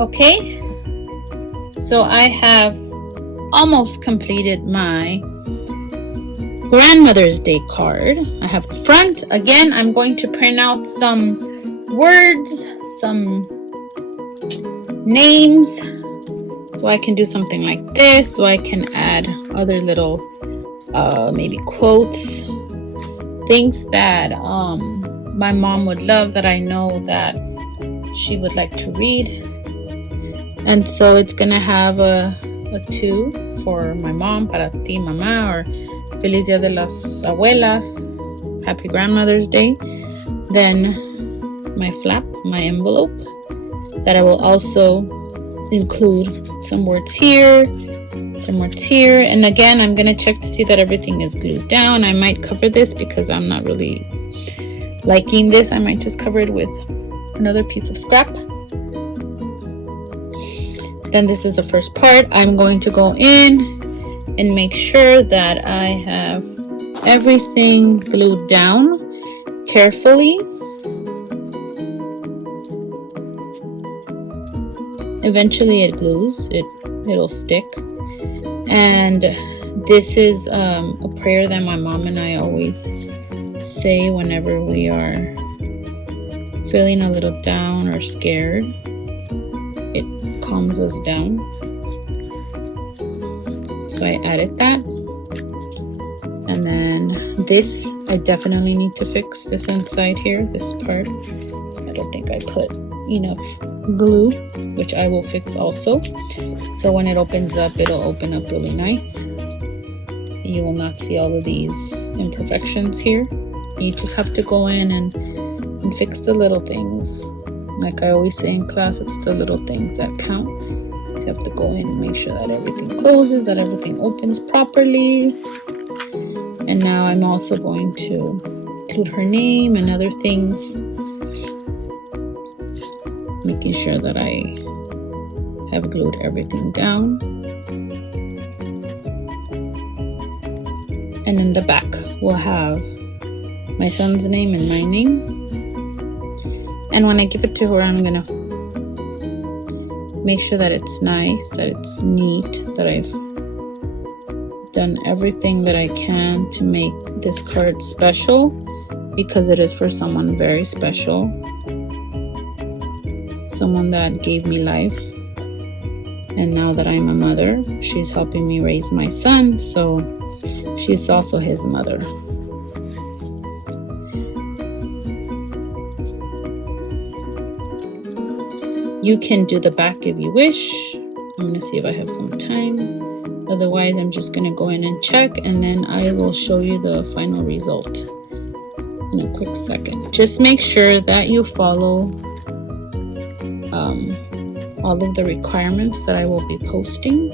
Okay, so I have almost completed my Grandmother's Day card. I have the front. Again, I'm going to print out some words, some names, so I can do something like this, so I can add other little maybe quotes, things that my mom would love, that I know that she would like to read. And so it's gonna have a 2 for my mom, para ti mamá, or Feliz Dia de las Abuelas, Happy Grandmother's Day. Then my flap, my envelope, that I will also include some words here, some words here. And again, I'm gonna check to see that everything is glued down. I might cover this because I'm not really liking this. I might just cover it with another piece of scrap. Then this is the first part. I'm going to go in and make sure that I have everything glued down carefully. Eventually it glues, it'll stick. And this is a prayer that my mom and I always say whenever we are feeling a little down or scared. It calms us down. So I added that. And then this, I definitely need to fix this inside here, this part. Gotta think I put enough glue, which I will fix also. So when it opens up, it'll open up really nice. You will not see all of these imperfections here. You just have to go in and fix the little things. Like I always say in class, it's the little things that count. So you have to go in and make sure that everything closes, that everything opens properly. And now I'm also going to include her name and other things, making sure that I have glued everything down. And in the back, we'll have my son's name and my name. And when I give it to her, I'm gonna make sure that it's nice, that it's neat, that I've done everything that I can to make this card special, because it is for someone very special, someone that gave me life. And now that I'm a mother, she's helping me raise my son, so she's also his mother. You can do the back if you wish. I'm gonna see if I have some time. Otherwise, I'm just gonna go in and check, and then I will show you the final result in a quick second. Just make sure that you follow all of the requirements that I will be posting,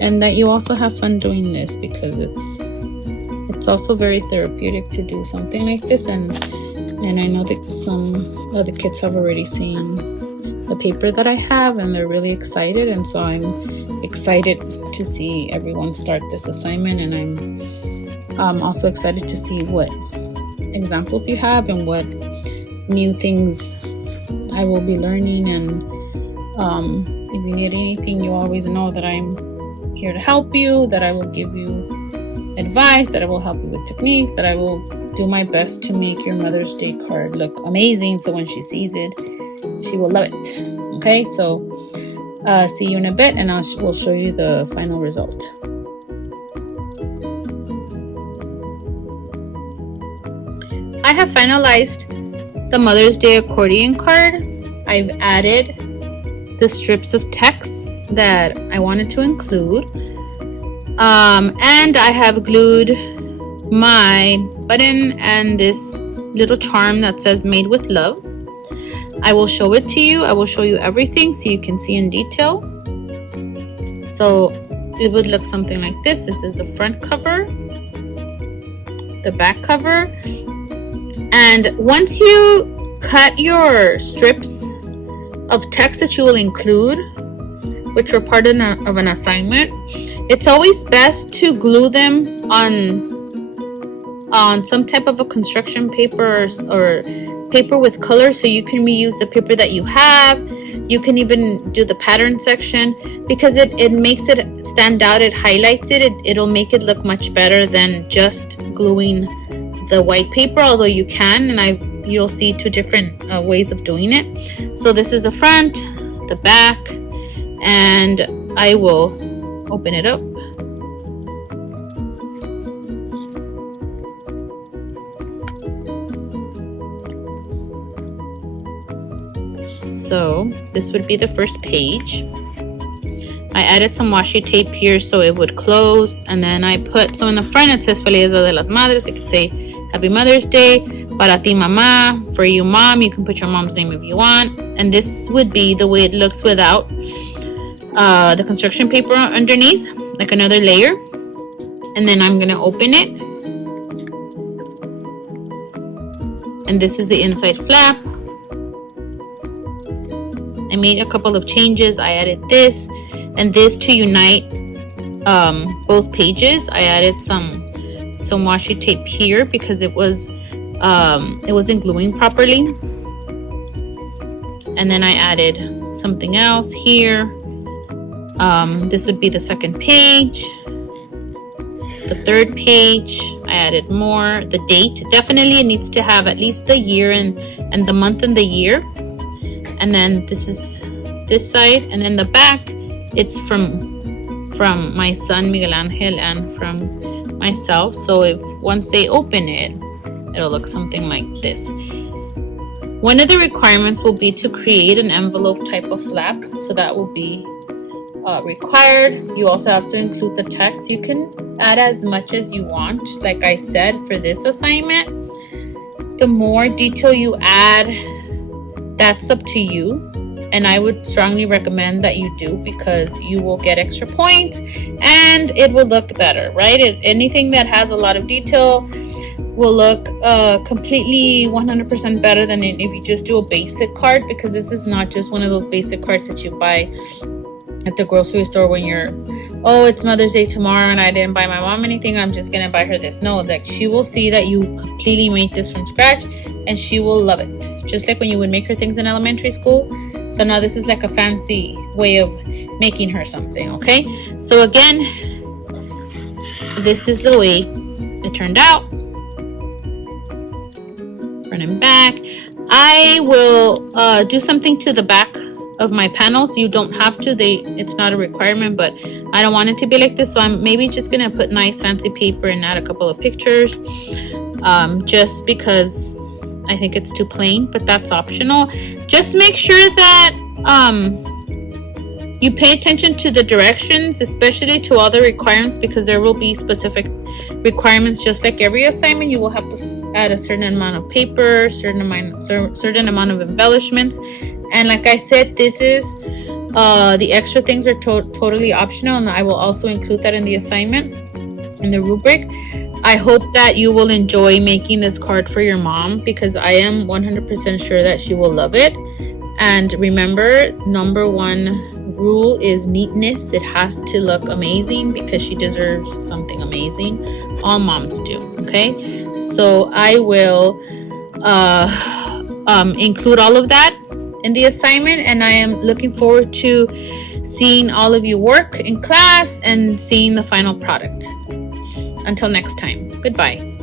and that you also have fun doing this, because it's also very therapeutic to do something like this. And I know that some of the kids have already seen the paper that I have, and they're really excited, and so I'm excited to see everyone start this assignment. And I'm also excited to see what examples you have and what new things I will be learning. And if you need anything, you always know that I'm here to help you, that I will give you advice, that I will help you with techniques, that I will do my best to make your Mother's Day card look amazing, so when she sees it, she will love it. Okay, so see you in a bit, and we'll show you the final result. I have finalized the Mother's Day accordion card. I've added the strips of text that I wanted to include, and I have glued my button and this little charm that says "Made with Love." I will show it to you. I will show you everything so you can see in detail. So it would look something like this. This is the front cover, the back cover, and once you cut your strips of text that you will include, which are part of an assignment, it's always best to glue them on some type of a construction paper or paper with color, so you can reuse the paper that you have. You can even do the pattern section, because it makes it stand out, it highlights it, it'll make it look much better than just gluing the white paper, although you can, and you'll see two different ways of doing it. So this is the front, the back, and I will open it up. So this would be the first page. I added some washi tape here so it would close, and then I put, so in the front it says Feliz Dia de las Madres. It could say Happy Mother's Day, para ti mamá, for you mom. You can put your mom's name if you want. And this would be the way it looks without the construction paper underneath, like another layer. And then I'm gonna open it, and this is the inside flap. I made a couple of changes. I added this and this to unite both pages. I added some washi tape here because it wasn't gluing properly. And then I added something else here. This would be the second page. The third page, I added more. The date, definitely it needs to have at least the year and the month and the year. And then this is this side, and then the back, it's from my son Miguel Angel and from myself. So if once they open it, it'll look something like this. One of the requirements will be to create an envelope type of flap, so that will be required. You also have to include the text. You can add as much as you want. Like I said, for this assignment, the more detail you add, that's up to you. And I would strongly recommend that you do, because you will get extra points and it will look better, right? Anything that has a lot of detail will look completely 100% better than if you just do a basic card, because this is not just one of those basic cards that you buy at the grocery store when you're, oh, it's Mother's Day tomorrow and I didn't buy my mom anything, I'm just gonna buy her this. No, like, she will see that you completely made this from scratch and she will love it, just like when you would make her things in elementary school. So now this is like a fancy way of making her something. Okay, so again, this is the way it turned out. Front and back. I will do something to the back of my panels. You don't have to, it's not a requirement, but I don't want it to be like this, so I'm maybe just gonna put nice fancy paper and add a couple of pictures, just because I think it's too plain, but that's optional. Just make sure that you pay attention to the directions, especially to all the requirements, because there will be specific requirements. Just like every assignment, you will have to add a certain amount of paper, certain amount of embellishments. And like I said, this is the extra things are totally optional, and I will also include that in the assignment, in the rubric. I hope that you will enjoy making this card for your mom, because I am 100% sure that she will love it. And remember, number one rule is neatness. It has to look amazing, because she deserves something amazing. All moms do. Okay, so I will include all of that in the assignment, and I am looking forward to seeing all of you work in class and seeing the final product. Until next time, goodbye.